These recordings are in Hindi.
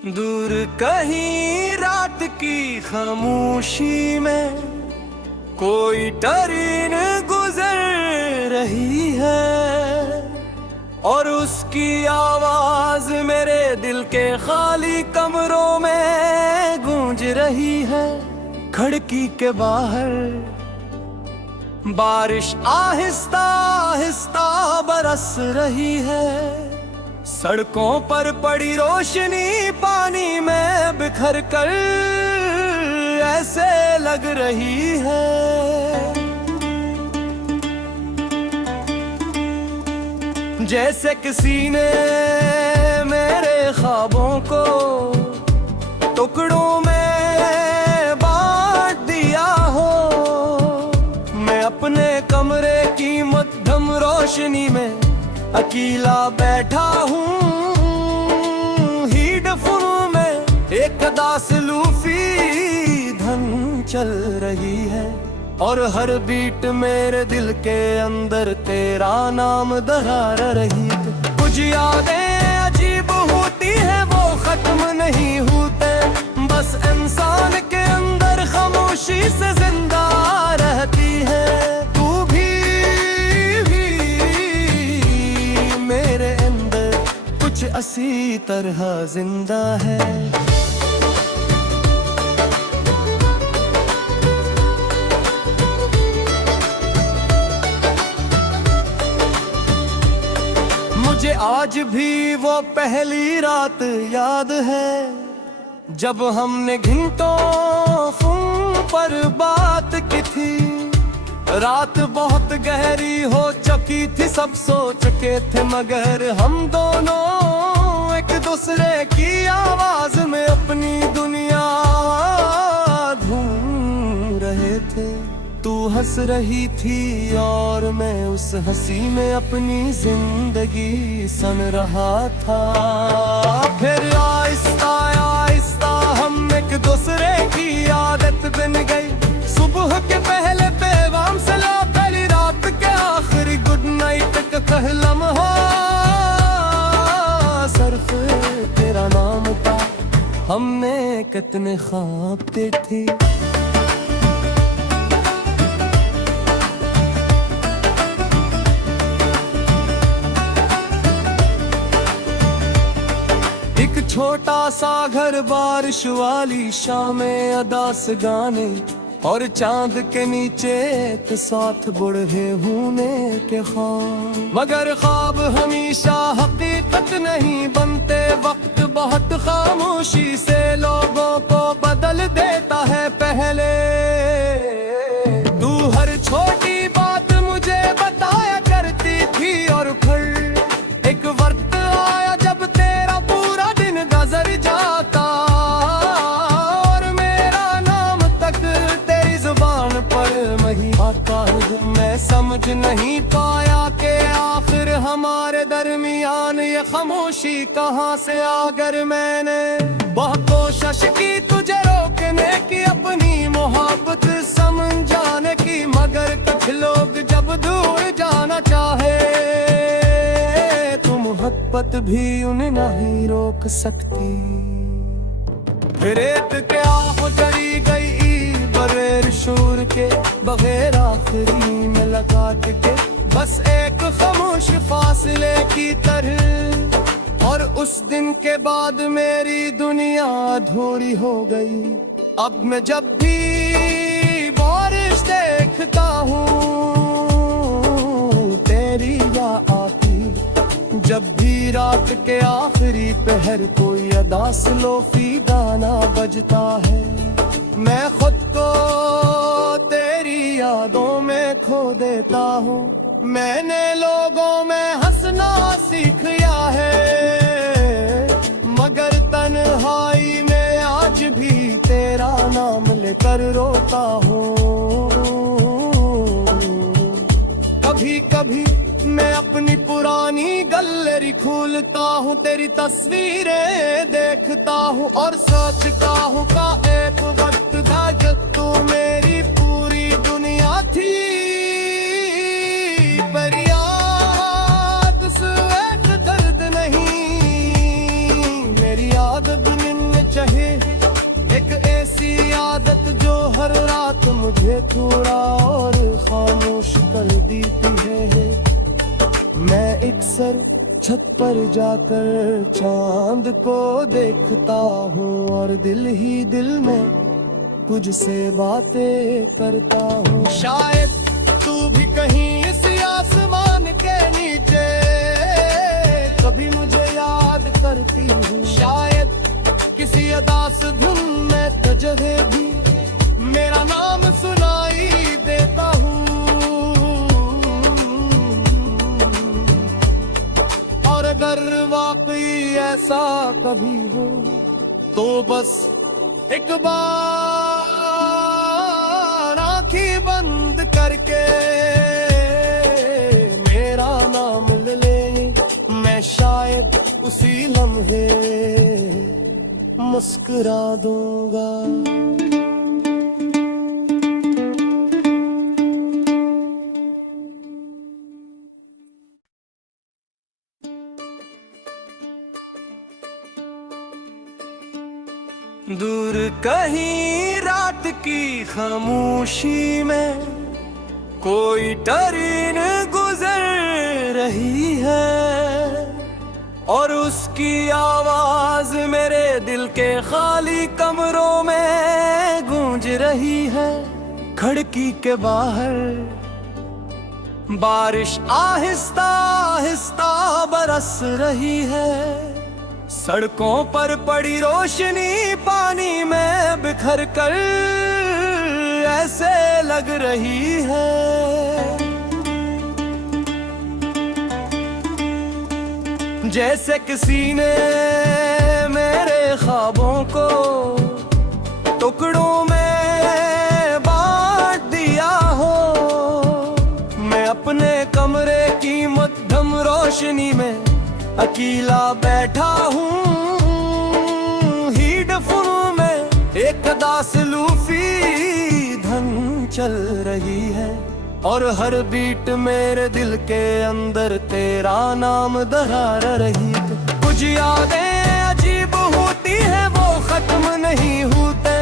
दूर कहीं रात की खामोशी में कोई ट्रेन गुजर रही है और उसकी आवाज मेरे दिल के खाली कमरों में गूंज रही है। खिड़की के बाहर बारिश आहिस्ता आहिस्ता बरस रही है। सड़कों पर पड़ी रोशनी पानी में बिखर कर ऐसे लग रही है जैसे किसी ने मेरे ख्वाबों को टुकड़ों में बांट दिया हो। मैं अपने कमरे की मध्यम रोशनी में अकेला बैठा हूँ। हेडफोन में एक दास लूफी धन चल रही है और हर बीट मेरे दिल के अंदर तेरा नाम दोहरा रही है। कुछ यादें अजीब होती है वो खत्म नहीं होते, बस इंसान के अंदर खामोशी से जिंदा रहती है। तू भी मेरे अंदर कुछ इसी तरह जिंदा है। मुझे आज भी वो पहली रात याद है जब हमने घंटों फोन पर बात की थी। रात बहुत गहरी हो चुकी थी, सब सो चुके थे मगर हम दोनों एक दूसरे की आवाज में अपनी दुनिया ढूंढ रहे थे। तू हंस रही थी और मैं उस हंसी में अपनी जिंदगी सन रहा था। फिर आहिस्ता आहिस्ता हम एक दूसरे की आदत बन गई। सुबह के पहले पैगाम से लाकर रात के आखिरी गुड नाइट का कहलम हो। सिर्फ तेरा नाम था, हमने कितने ख्वाब थे। एक छोटा सा घर, बारिश वाली शामें, अदास गाने और चांद के नीचे एक साथ बुढ़े होने के ख्वाब। मगर ख्वाब हमेशा हकीकत नहीं बनते, वक्त बहुत खामोशी से लोगों को बदल देता है। पहले तू हर छोटी बात मुझे बताया करती थी और फिर एक वक्त आया जब तेरा पूरा दिन गुजर जाता और मेरा नाम तक तेरी जुबान पर नहीं आता। मैं समझ नहीं पाया कि आखिर हमारे दरमियान ये खामोशी कहाँ से आ गई। मैंने बहुत कोशिश की तुझे रोकने की, अपनी मोहब्बत समझाने की, मगर कुछ लोग जब दूर जाना चाहे तो मोहब्बत भी उन्हें नहीं रोक सकती। रेत क्या हो जरी गई बगैर शोर के, बगैर आखिरी मुलाकात के, बस एक खामोश फासले की तरह। और उस दिन के बाद मेरी दुनिया अधूरी हो गई। अब मैं जब भी बारिश देखता हूँ तेरी याद आती। जब भी रात के आखिरी पहर कोई अदास लोफी गाना बजता है, मैं खुद को तेरी यादों में खो देता हूँ। मैंने लोगों में हंसना सीखा है मगर तन्हाई में आज भी तेरा नाम लेकर रोता हूँ। कभी कभी मैं अपनी पुरानी गैलरी खोलता हूँ, तेरी तस्वीरें देखता हूँ और सोचता हूँ का एक वक्त था जब तू मेरी पूरी दुनिया थी। पर याद से एक दर्द नहीं, मेरी याद दुनिया मुझे थोड़ा और खामोश कर देती है। मैं एक सर छत पर जाकर चांद को देखता हूँ और दिल ही दिल में तुझसे बातें करता हूँ। शायद तू भी कहीं इस आसमान के नीचे कभी मुझे याद करती हूँ। शायद किसी अदास धुन में तुझे भी मेरा नाम सुनाई देता हूँ। और अगर वाकई ऐसा कभी हो तो बस एक बार आँखें बंद करके मेरा नाम ले ले। मैं शायद उसी लम्हे मुस्कुरा दूंगा। दूर कहीं रात की खामोशी में कोई ट्रेन गुजर रही है और उसकी आवाज मेरे दिल के खाली कमरों में गूंज रही है। खिड़की के बाहर बारिश आहिस्ता आहिस्ता बरस रही है। सड़कों पर पड़ी रोशनी पानी में बिखर कर ऐसे लग रही है जैसे किसी ने मेरे ख्वाबों को टुकड़ों में बांट दिया हो। मैं अपने कमरे की मध्यम रोशनी में अकेला बैठा हूँ। हेडफोन में एक दास लूफी धन चल रही है और हर बीट मेरे दिल के अंदर तेरा नाम दोहरा रही है। कुछ यादें अजीब होती है वो खत्म नहीं होते,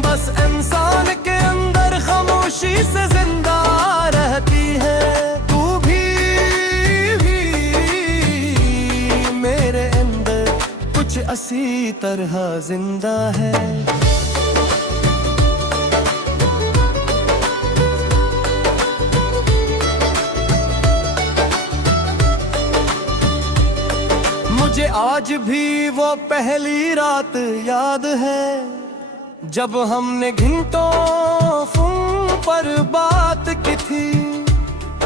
बस इंसान के अंदर खामोशी से जिंदा रहती है। तू भी मेरे अंदर कुछ इसी तरह जिंदा है। मुझे आज भी वो पहली रात याद है जब हमने घंटों फोन पर बात की थी।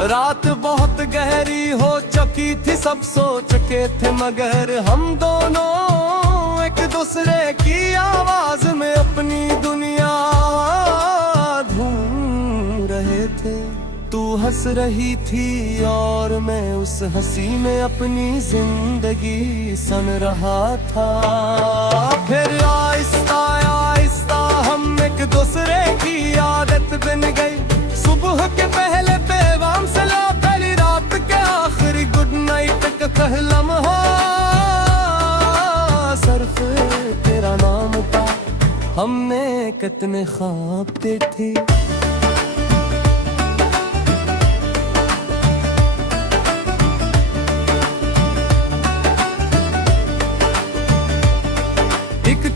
रात बहुत गहरी हो चुकी थी, सब सो चुके थे मगर हम दोनों एक दूसरे की आवाज में अपनी दुनिया ढूंढ रहे थे। तू हंस रही थी और मैं उस हंसी में अपनी जिंदगी सन रहा था। फिर आहिस्ता आहिस्ता हम एक दूसरे की आदत बन गई। सुबह के पहले पैगाम से ला पहली रात के आखिरी गुड नाइट का पहला लम्हा सिर्फ तेरा नाम था। हमने कितने ख्वाब देखे।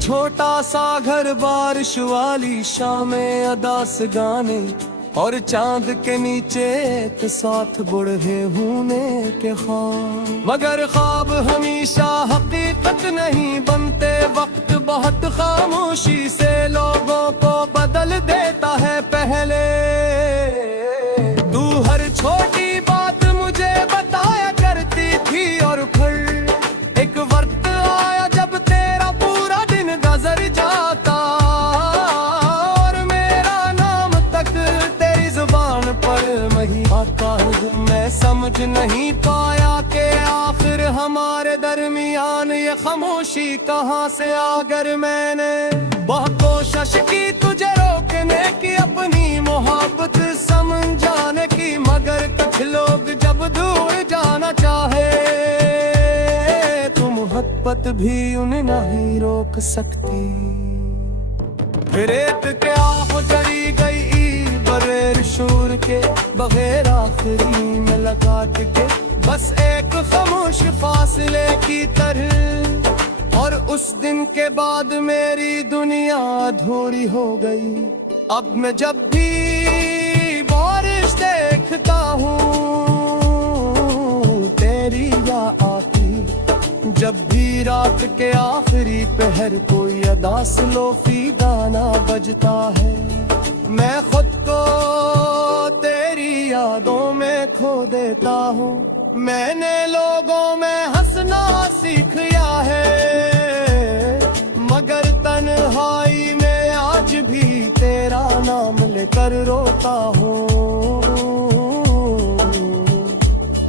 छोटा सा घर बारिश वाली शामें अदास गाने और चांद के नीचे एक साथ बुढ़े होने के ख्वाब। मगर ख्वाब हमेशा हकीकत नहीं बनते, वक्त बहुत खामोशी से लोगों को बदल देता है। पहले तू हर छोटी बात मुझे बताया करती थी और फिर एक वक्त आया जब तेरा पूरा दिन गुजर जाता और मेरा नाम तक तेरी जुबान पर नहीं आता। मैं समझ नहीं पाया कि आखिर हमारे दरमियान ये खामोशी कहाँ से आ गई। मैंने बहुत कोशिश की तुझे रोकने की, अपनी मोहब्बत समझाने की, मगर कुछ लोग जब दूर जाना चाहे तो मोहब्बत भी उन्हें नहीं रोक सकती। रेत क्या हो जड़ी गई के बगैर आखिरी मुलाकात के, बस एक खामोश फासले की तरह। और उस दिन के बाद मेरी दुनिया अधूरी हो गई। अब मैं जब भी बारिश देखता हूँ तेरी याद आती, जब भी रात के आखिरी पहर कोई अदास लोफी गाना बजता है, मैं खुद को तेरी यादों में खो देता हूँ। मैंने लोगों में हंसना सीख लिया है, मगर तन्हाई में आज भी तेरा नाम लेकर रोता हूँ।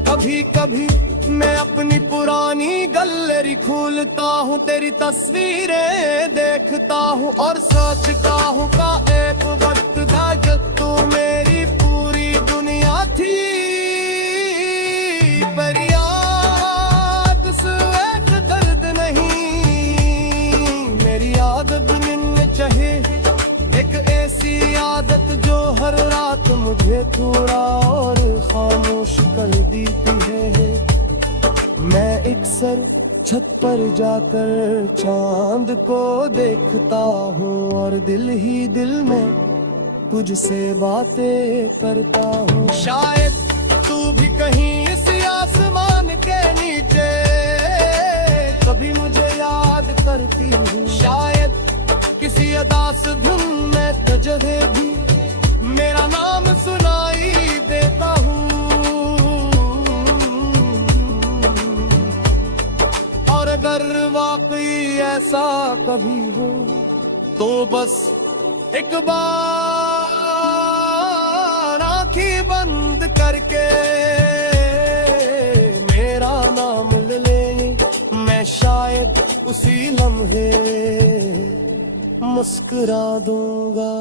कभी कभी मैं अपनी पुरानी गैलरी खोलता हूँ, तेरी तस्वीरें देखता हूँ और सोचता हूँ का एक वक्त था जब तू मेरी पूरी दुनिया थी। पर याद से एक दर्द नहीं, मेरी आदत मिलने चाहे एक ऐसी आदत जो हर रात मुझे थोड़ा और खामोश कर देती है। मैं अक्सर छत पर जाकर चांद को देखता हूँ और दिल ही दिल में कुछ से बातें करता हूँ। शायद तू भी कहीं इस आसमान के नीचे कभी मुझे याद करती हूँ। शायद किसी अदास धुन में तुझे भी मेरा नाम सुनाई देता हूँ। और अगर वाकई ऐसा कभी हो तो बस एक बार आँखें बंद करके मेरा नाम ले ले, मैं शायद उसी लम्हे मुस्कुरा दूंगा।